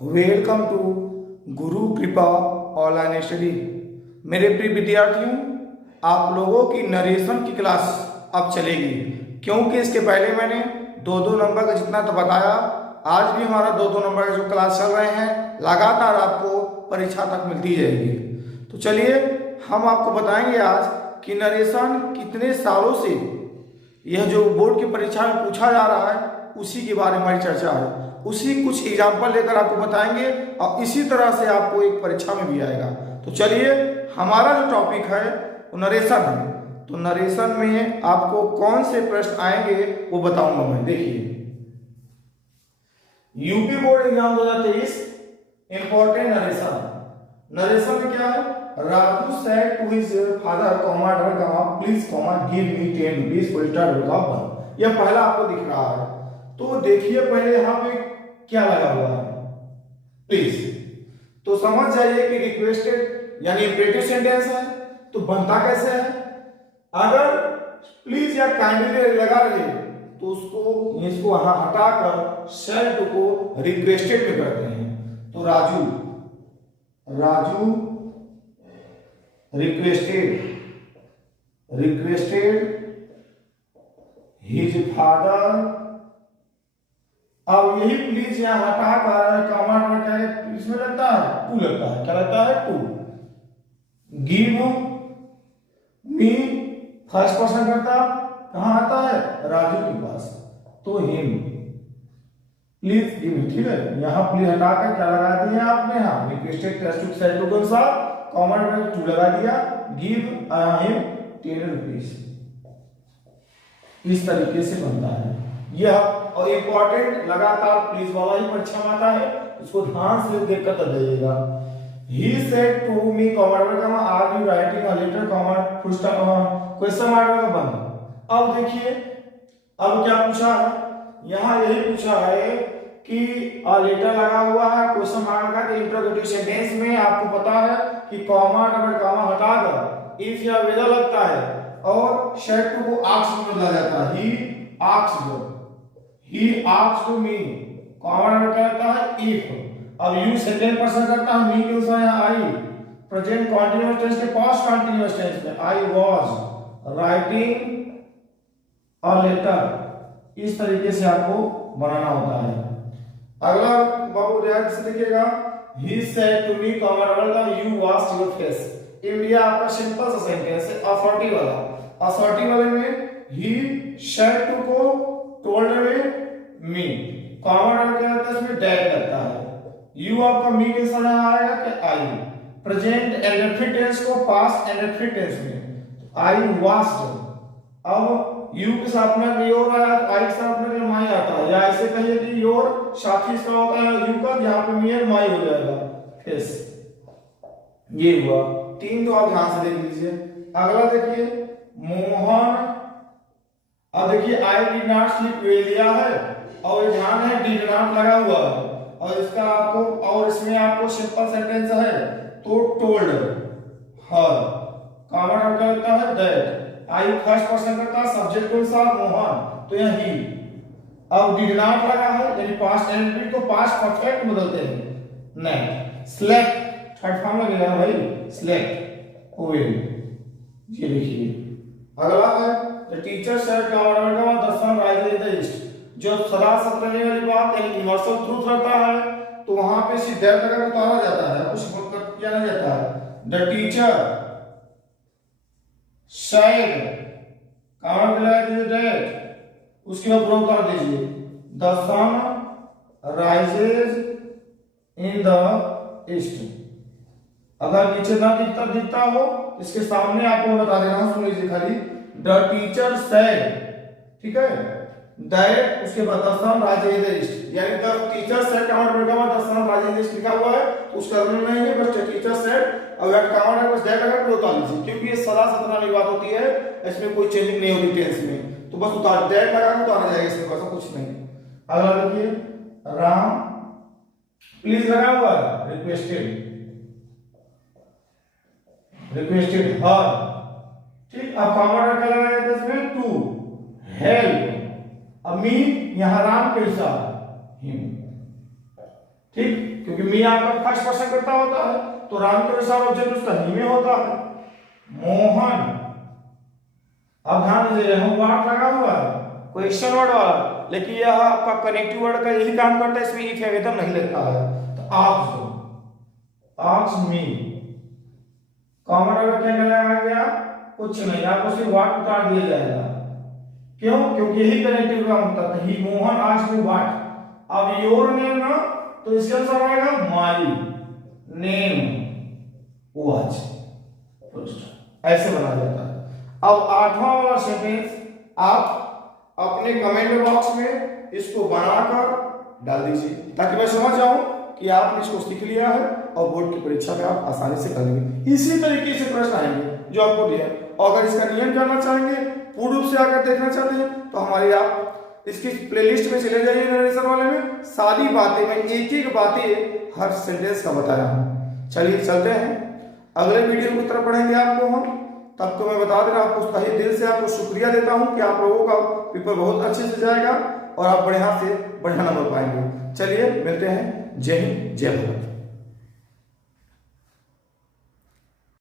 Welcome to गुरु कृपा online study. मेरे प्रिय विद्यार्थियों, आप लोगों की नरेशन की क्लास अब चलेगी, क्योंकि इसके पहले मैंने दो दो नंबर का जितना तो बताया, आज भी हमारा दो दो नंबर का जो क्लास चल रहे हैं लगातार आपको परीक्षा तक मिलती जाएगी। तो चलिए हम आपको बताएंगे आज कि नरेशन कितने सालों से यह जो बोर्ड की परीक्षा में पूछा जा रहा है उसी के बारे में हमारी चर्चा है। उसी कुछ एग्जाम्पल लेकर आपको बताएंगे और इसी तरह से आपको एक परीक्षा में भी आएगा। तो चलिए हमारा जो टॉपिक है वो नरेशन है। तो नरेशन में आपको कौन से प्रश्न आएंगे वो बताऊंगा मैं। देखिए, UP board exam 2023 important narration. Narration में क्या है? Raju said to his father, please give me 10 rupees for start होगा। यह पहला आपको दिख रहा है। तो देखिए पहले यहाँ पे क्या लगा हुआ है, प्लीज। तो समझ जाइए कि रिक्वेस्टेड यानी इंपेरेटिव सेंटेंस है। तो बनता कैसे है? अगर प्लीज या काइंडली लगा रहे तो उसको इसको वहां हटाकर शेल टू को रिक्वेस्टेड में करते हैं। तो राजू रिक्वेस्टेड हिज फादर। अब यही प्लीज यहां हटाकर कमांड क्या इसमें लगता है? टू लगता है। क्या लगता है? Two. Give me first person करता कहां आता है? राजू के पास। तो हिम प्लीज गिव मी, ठीक है। यहां प्लीज हटाकर क्या लगा दिया आपने? यहां requested test to set to कौन सा कमांड में टू लगा दिया। Give him 10 rupees. इस तरीके से बनता है यह। और इंपॉर्टेंट लगातार प्लीज वाला ही परीक्षा में आता है, इसको ध्यान से देखकर कर दीजिएगा। He said to me, are you writing a letter, question mark का बंद। अब देखिए अब क्या पूछा है, यहाँ यही पूछा है कि लेटर लगा हुआ है क्वेश्चन मार्क का। इंट्रोगेटिव सेंटेंस में आपको पता है कि कॉमा डबल कॉमा हटाकर इफ या वेदर लगता है और शेड टू को आस्क्ड में बदला जाता है। he asked me, comma double क्या लगता है? if। अब यू सेकंड पर्सन करता है, मी क्यों सा है? आई। प्रेजेंट कंटीन्यूअस टेंस के पास्ट कंटीन्यूअस टेंस में I was writing a letter. इस तरीके से आपको बनाना होता है। अगला बाबू ध्यान से देखिएगा। He said to me comma double का you washed your face. India आपका सिंपल सा सेंटेंस है असर्टिव वाला। असर्टिव वाले में ही सेड टू को टोल्ड में मी। कॉमा डबल क्या होता है? इसमें दैट लगता है। यू आपका मी के साथ आएगा कि आई। प्रेजेंट इंडेफिनिट टेंस को पास्ट इंडेफिनिट टेंस में आई वॉश्ड। अब यू के साथ में योर आया, आई के साथ में माई आता है। या ऐसे कहिए कि योर साथी इसका होता है यू का, यहाँ पे मी और माई हो जाएगा फेस। ये हुआ तीन। तो आप ध्यान से देख लीजिए। अगला देखिए मोहन। अब देखिए I did not sleep well दिया है और ध्यान है डिड नॉट लगा हुआ है और इसका आपको और इसमें आपको सिंपल सेंटेंस है तो टोल्ड हर। कॉमा क्या होता है? दैट। आई फर्स्ट पर्सन करता है, सब्जेक्ट कौन सा? मोहन। तो यह ही। अब डिड नॉट लगा है यानी पास्ट इंडेफिनिट को पास्ट परफेक्ट बदलते हैं। नहीं स्लेक्ट थर्ड फॉर्म लगेगा भाई, स्लेक्ट ओवेल। ये देखिए अगला है the teacher said the sun rises in the east. जो सदा सत्य रहने वाली बात यानी यूनिवर्सल ट्रूथ रहता है तो वहां पे सिर्फ दैट लगा उतारा जाता है, कुछ मतलब किया नहीं जाता है। द टीचर सेड कॉमा लगा दीजिए दैट, उसके बाद पूरा उतार दीजिए the sun rises in the east. अगर नीचे ना दिखता हो इसके सामने आपको बता देना हूं, सुन लीजिए खाली। द टीचर सेड, ठीक है, दैट उसके बाद the sun rises in the east यानी the teacher said comma the sun rises in the east लिखा हुआ है तो उसका अर्थ नहीं है, बस द टीचर सेड और दैट कॉमा बस दैट अगर पूरा उतार लीजिए, क्योंकि ये सदा सत्य वाली बात होती है, इसमें कोई चेंजिंग नहीं होती टेंस में। तो बस उतार दैट लगा के उतारा जाएगा, इसमें ऐसा कुछ नहीं। अगला देखिए राम प्लीज लगा हुआ है रिक्वेस्टेड हर, ठीक। अब कॉमा क्या लगाया था इसमें? To help. अब मी यहां राम के साथ हिम, ठीक। क्योंकि मी आपका फर्स्ट पर्सन करता होता है, तो राम के अनुसार ऑब्जेक्ट उसका ही में होता है। मोहन, अब ध्यान दीजिए हम वाट लगा हुआ है क्वेश्चन वर्ड वाला, लेकिन यह आपका कनेक्टिव वर्ड का यही काम करता है, इसमें इफ या वेदर नहीं लगता है। तो आस्क मी, कॉमन अगर क्या कहलाया गया, कुछ नहीं, आपको सिर्फ वाट उतार दिया जाएगा। क्यों? क्योंकि यही कनेक्टिव काम होता था। ही मोहन आस्क मी वाट। अब योर नेम ना, तो इसके अनुसार आएगा माई नेम वाज, ऐसे बना जाता है। अब 8वां वाला सेंटेंस आप अपने कमेंट बॉक्स में इसको बनाकर डाल दीजिए, ताकि मैं समझ जाऊं कि आपने इसको सीख लिया है और बोर्ड की परीक्षा में आप आसानी से कर लेंगे। इसी तरीके से प्रश्न आएंगे जो आपको दिया है। और अगर इसका नियम जानना चाहेंगे, पूर्ण रूप से अगर देखना चाहते हैं, तो हमारी आप इसकी प्लेलिस्ट में चले जाइए, नरेशन वाले में सारी बातें, मैं एक एक बातें हर सेंटेंस का बताया हूं। चलिए चलते हैं अगले वीडियो की तरफ बढ़ेंगे आपको हम। तब तो मैं बता दे रहा हूं, आपको तहे दिल से आपको शुक्रिया देता हूं कि आप लोगों का पेपर बहुत अच्छे से जाएगा और आप बढ़िया से बढ़िया नंबर पाएंगे। चलिए मिलते हैं। जय हिंद, जय भारत।